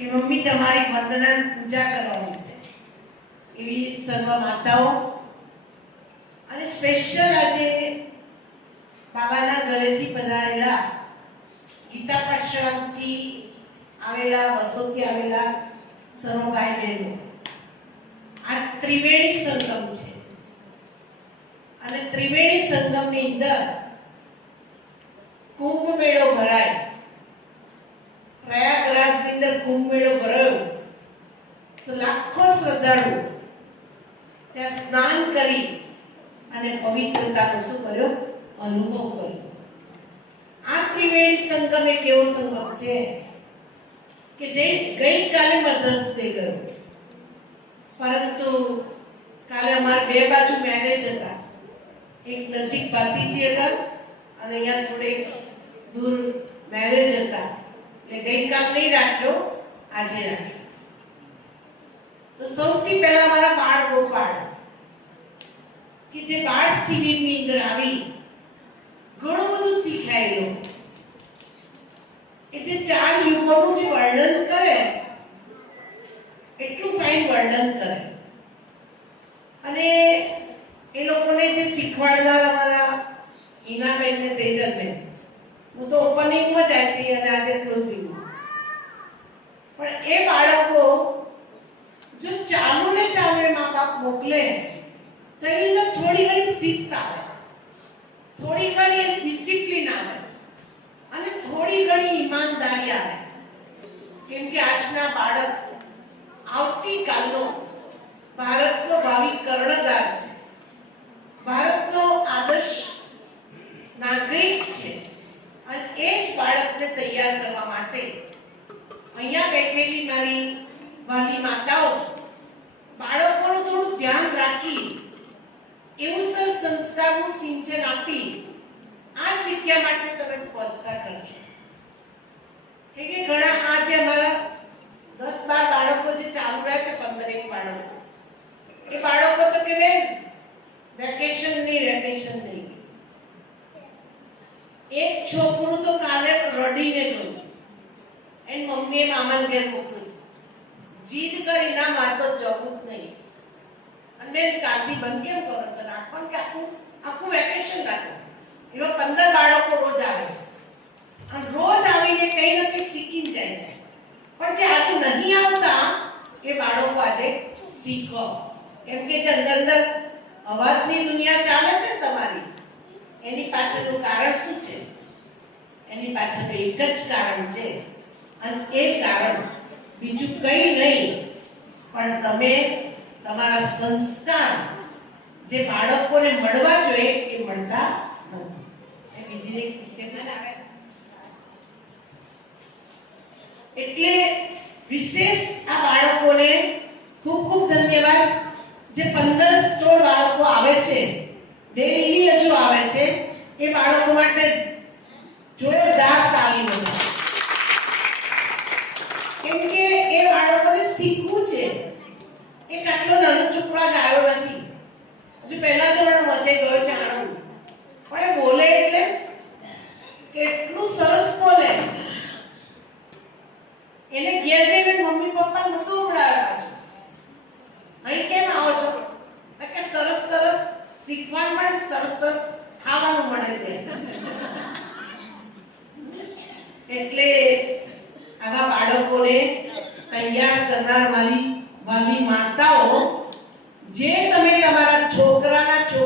કે મમ્મી તમારી વંદના પૂજા કરવાની છે, એવી સર્વ માતાઓ અને સ્પેશિયલ આજે બાબાના ઘરેથી પધારેલા ગીતા પાઠશાળાથી આવેલા વસોથી આવેલા સર્વ ભાઈ બહેનો, આ ત્રિવેણી સંગમ છે અને ત્રિવેણી સંગમની અંદર કુંભ મેળો ભરાય. પ્રયાગરાજની અંદર કુંભ મેળો ભરાયો તો લાખો શ્રદ્ધાળુ ત્યાં સ્નાન કરી અને પવિત્રતાનો શું કર્યો? અનુભવ કર્યો. આ ત્રિવેણી સંગમ એક એવો સંગમ છે કે જે ગઈકાલે મધર્સ ડે ગયો, પરંતુ કાલે અમારે બે બાજુ મેરેજ હતા. એક નજીક ભાતીજી હતા અને અહીંયા થોડે દૂર મેરેજ હતા, એટલે ગઈકાલ નહીં રાખ્યો, આજે રાખ્યો. તો સૌથી પહેલા અમારા બાળ ગોપાળ કે જે બાળ શિબિરની અંદર આવી ઘણું બધું શીખાયેલું. એ જે 4 યુગોનું જે વર્ણન કરે એટલું ફાઇન વર્ણન કરે. અને એ લોકોને જે શીખવાડનાર અમારા ઈનાબેન ને તેજલબેન, હું તો ઓપનિંગમાં જ આવી અને આજે ક્લોઝિંગ. પણ એ બાળકો જો ચાલુ ને ચાલુ એ મા બાપ મોકલે તો એની અંદર થોડી ઘણી શિસ્ત આવે, થોડી ઘણી ડિસિપ્લિન આવે અને થોડી ઘણી ઈમાનદારી આવે. કેમ કે આજના બાળક આવતીકાલનો ભારતનો ભાવિ કર્ણધાર છે, ભારતનો આદર્શ નાગરિક છે. અને એ જ બાળકને તૈયાર કરવા માટે અહીંયા બેઠેલી મારી વાલી માતાઓ બાળકોનું થોડું ધ્યાન રાખી એવું સર સંસ્કારનું સિંચન આપી આ જગ્યા માટે તમે પહોંચતા કરજો. કે ઘણા આજે અમારા 10-12 બાળકો જે ચાલુ રહ્યા છે, 15 બાળકો, એ બાળકો તો કે બેન વેકેશન નહીં. એક છોકરું તો કાલે રડીને ગયું, એની મમ્મીએ મામાને ઘેર મોકલ્યું, જીદ કરી ના મારે તો જવું જ નહીં. અને કાલથી બંધ કેમ કરો છો? રાખવાનું કે આખું વેકેશન રાખો. એવા 15 બાળકો રોજ આવે છે અને રોજ આવીને કંઈ ને કંઈ શીખીને જાય છે. પણ જે આજે નહીં આવતા એ બાળકો આજે શીખો. કેમ કે જે અંદર અવાજની દુનિયા ચાલે છે તમારી, એની પાછળનું કારણ શું છે? એની પાછળ એક જ કારણ છે અને એ કારણ બીજું કંઈ નહીં, પણ તમે તમારા સંસ્કાર જે બાળકોને મળવા જોઈએ એ મળતા નથી. એ બીજી એક વિષય આવે એટલે વિશેષ આ બાળકોને ખૂબ ખૂબ ધન્યવાદ. જે 15-16 બાળકો આવે છે, ડેઈલી હજુ આવે છે, એ બાળકો માટે જોરદાર તાલીમ. કેમ કે એ બાળકોને શીખવું છે. એક આટલો નાનો છોકરો આવ્યો નથી, હજુ પહેલા ધોરણ વચ્ચે ગયો છે આણંદ, પણ એ બોલે એટલે કેટલું સરસ બોલે. એને ઘેર જઈને મમ્મી પપ્પા બધું ઉડાવ્યા છે, અહીં કેમ આવો છો? કે સરસ શીખવા મળે, સરસ ખાવાનું મળે છે. એટલે આવા બાળકોને તૈયાર કરનાર વાલી માતાઓ, જે તમે તમારા છોકરા હજુ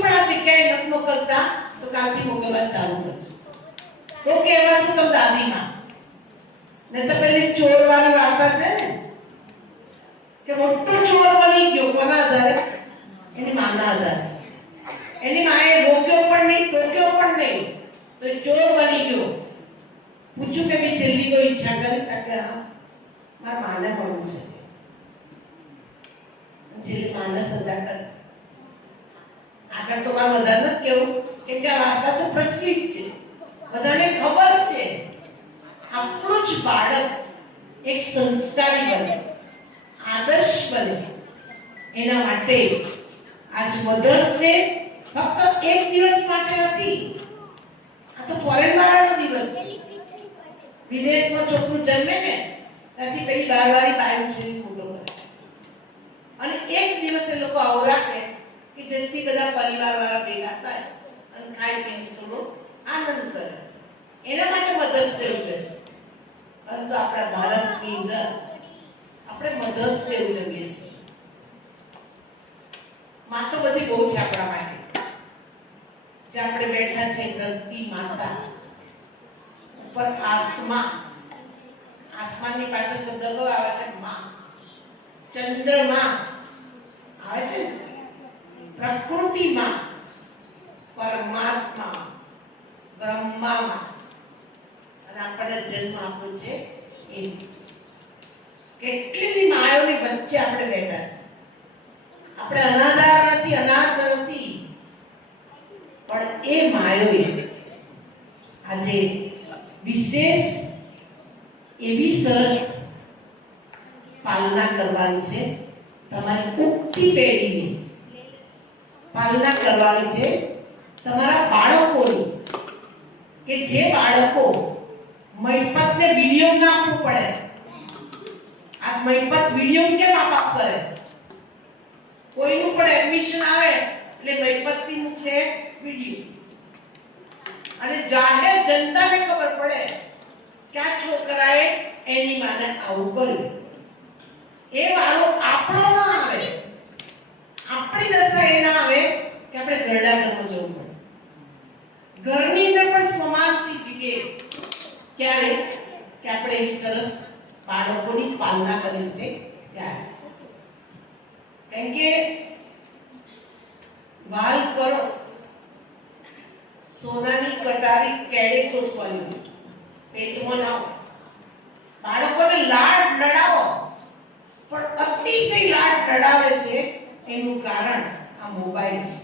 પણ આ જગ્યાએ નથી મોકલતા તો કાલથી મોકલવા ચાલુ કરજો. તો કહેવા શું તમે દાદીમાં ને તો પેલી ચોર વાળી વાર્તા છે ને કે મોટો ચોર બની ગયો. કોના આધારે? એની માના આધારે. એની માએ રોક્યો પણ નહીં, ટોક્યો પણ નહીં, તો ચોર બની ગયો. પૂછ્યું કે ભાઈ છેલ્લી કોઈ ઈચ્છા કરી? કે હા, મારા માને મળવું છે. છેલ્લી માને સજા કરી. આગળ તો મારે વધારે નથી કેવું, કેમ કે આ વાર્તા તો પ્રચલિત છે, બધાને ખબર છે. આપણું જ બાળક એક સંસ્કારી બને, આદર્શ બને, એના માટે આજ મધર્સ ડે ફક્ત એક દિવસ માટે નથી. આ તો ફોરેન વાળાનો દિવસ છે. વિદેશમાં છોકરું જન્મે ને ત્યાંથી પેલી બારવારી બાયું છે ફોટો કરે અને એક દિવસ એ લોકો આવું રાખે કે જેથી બધા પરિવાર વાળા ભેગા થાય અને ખાઈ પીને થોડો આનંદ કરે. એના માટે મધર્સ ડે ઉજવે છે. પરંતુ આપણા ભારતની અંદર આપણે મધર્સ ડે ઉજવીએ છીએ. માં તો બધી બહુ છે આપણા માટે. જે આપણે બેઠા છે ધરતી માતા ઉપર આસમાન, આસમાનની પાછળ શબ્દ કયો આવે છે? માં. ચંદ્રમાં આવે છે, પ્રકૃતિમાં, પરમાત્મા, બ્રહ્મામાં, અને આપણને જન્મ આપ્યો છે એ. કેટલી માયોની વચ્ચે આપણે બેઠા છે. આપણે અનાધાર નથી, અનાથ નથી, પણ એ માયોએ આજે વિશેષ એવી સરસ પાલના કરવાની છે. તમારી ઉગતી પેઢીની પાલના કરવાની છે, તમારા બાળકોની, કે જે બાળકો મહિપતને વિડીયો ના આપવું પડે. આ મહિપત વિડીયો કેમ આપ કરે? કોઈનું પણ એડમિશન આવે એટલે મહિપત સી મૂકે વિડીયો, અને જાહેર જનતાને ખબર પડે કે આ છોકરાએ એની માને આવું કર્યું. એ વારો આપણો ના આવે, આપણી દશા એ ના આવે કે આપણે ગરડા ઘરમાં જવું પડે. ઘરની અંદર પણ સમાનથી જીવીએ. ક્યારે? કે આપણે એક સરસ બાળકોની પાલના કરી છે ત્યારે. કારણ કે વાલ કરો સોનાની કટારી કેડે કોસવાની, પેટમાં લાવો. બાળકોને લાડ લડાવો, પણ અતિશય લાડ લડાવે છે એનું કારણ આ મોબાઈલ છે.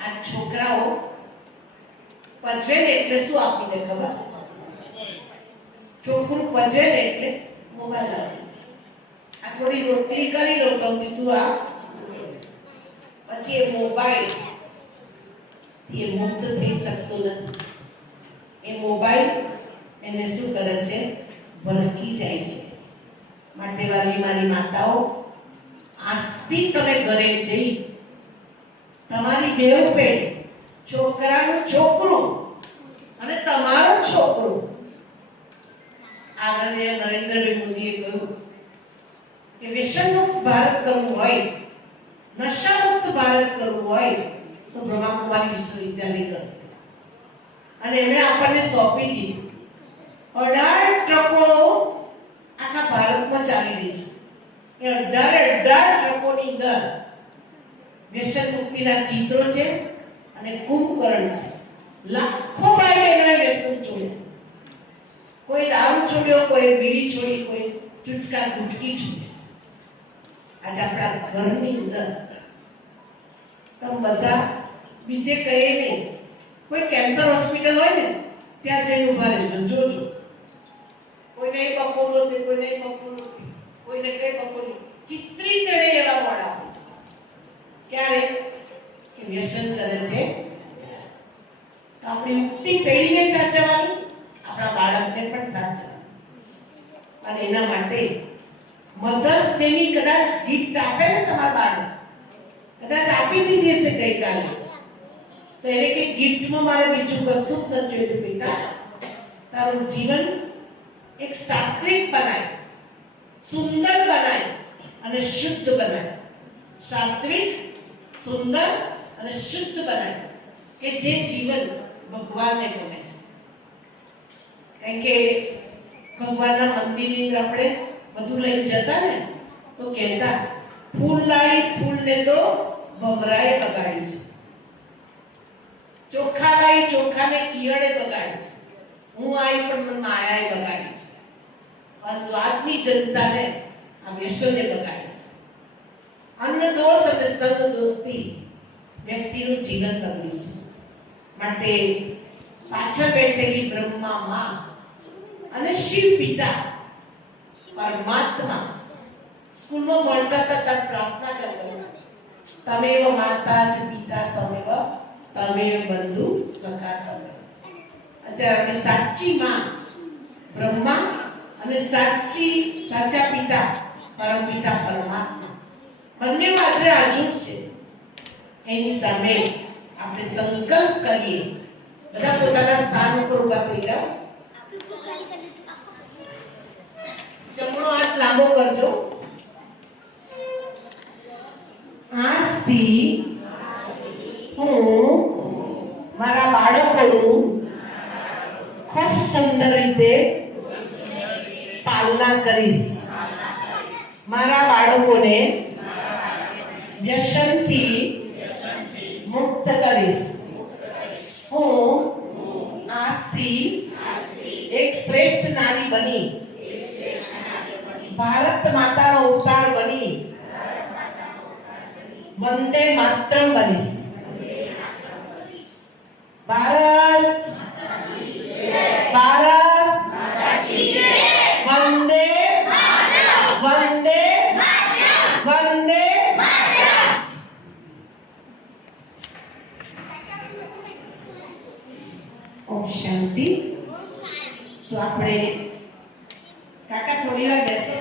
આ છોકરાઓ પજવે ને એટલે શું આપી દે ખબર? છોકરું પજવે ને એટલે મોબાઈલ આપી. આ થોડી રોટલી કરી લો તો કીધું આ, પછી એ મોબાઈલ એ મુક્ત થઈ શકતો નથી. એ મોબાઈલ એને શું કરે છે? ભરકી જાય છે. માટે વાલી મારી માતાઓ, આજથી તમે ઘરે જઈ તમારી બેવ પેઢી, છોકરાનું છોકરું અને તમારું છોકરું, આદરણીય નરેન્દ્રભાઈ મોદીએ કહ્યું કે વ્યસનમુક્ત ભારત કરવું હોય, નશામુક્ત ભારત કરવું હોય તો બ્રહ્માકુમારી વિશ્વવિદ્યાલય કરશે. અને એમણે આપણને સોંપી દીધી 18 ટ્રકો આખા ભારતમાં ચાલી રહી છે. એ 18 ટ્રકોની અંદર વ્યસન મુક્તિના ચિત્રો છે અને કુંભકર્ણ છે. લાખો બાળકોએ વ્યસન છોડ્યું. કોઈ દારૂ છોડ્યો, કોઈ બીડી છોડી, કોઈ ચુટકા ગુટકી છોડી. આજે આપણા ઘરની અંદર તમે બધા બીજે કહીએ નહીં, કોઈ કેન્સર હોસ્પિટલ હોય ને ત્યાં જઈને ઉભા રહેજો, જોજો. કોઈને બપોરો છે, કોઈને બપોરો, કોઈને કઈ બપોરો, ચિત્રી ચડે એવા મોડા. ક્યારે? કે વ્યસન કરે છે. આપણી ઉગતી પેઢીને સાચવવાની, આપણા બાળકને પણ સાચવવાનું. અને એના માટે મધર્સ ડે ની કદાચ ગિફ્ટ આપે ને તમારા બાળક, કદાચ આપી દીધી હશે ગઈકાલે, તો એને કે ગિફ્ટમાં મારે બીજું કશું જ નથી જોઈતું. બેટા, તારું જીવન એક સાત્વિક બનાય, સુંદર બનાય અને શુદ્ધ બનાય. સાત્વિક, સુંદર અને શુદ્ધ બનાય, કે જે જીવન ભગવાનને ગમે છે. કારણ કે ભગવાનના મંદિરની અંદર આપણે બધું લઈને જતા ને તો કહેતા, ફૂલ લાવી ફૂલને તો ભમરાએ બગાડ્યું છે, ચોખા લાવી ચોખાને ઈયળે બગાડ્યું છે, હું આવી પણ માયાએ બગાડી છે. પરંતુ આજની જનતાને આ વ્યસને બગાડી છે. અન્ન દોષ અને સંગ દોષથી વ્યક્તિનું જીવન કર્યું છે. માટે પાછળ બેઠેલી બ્રહ્મા માં અને શિવ પિતા પરમાત્મા સ્કૂલમાં ભણતા હતા પ્રાર્થના કરતા, તમેવ માતા જ પિતા તમેવ બંધુ સખા તમે. અત્યારે સાચી માં બ્રહ્મા અને સાચા પિતા પરમપિતા પરમાત્મા બંને પાસે હાજર છે. એની સામે આપણે સંકલ્પ કરીએ. બધા પોતાના સ્થાન ઉપર ઉભા થઈ જાઓ. જમણો હાથ લાંબો કરજો. આજથી હું મારા બાળકોનું ખૂબ સુંદર રીતે પાલના કરીશ. મારા બાળકોને વ્યસનથી મુક્ત કરીશ. હું આજથી એક શ્રેષ્ઠ નારી બની ભારત માતાનો અવતાર બની વંદે માતરમ બનીશ. ભારત ભારત વંદે વંદે વંદે. ઓમ શાંતિ. તો આપણે કાકા થોડી વાર બેસો.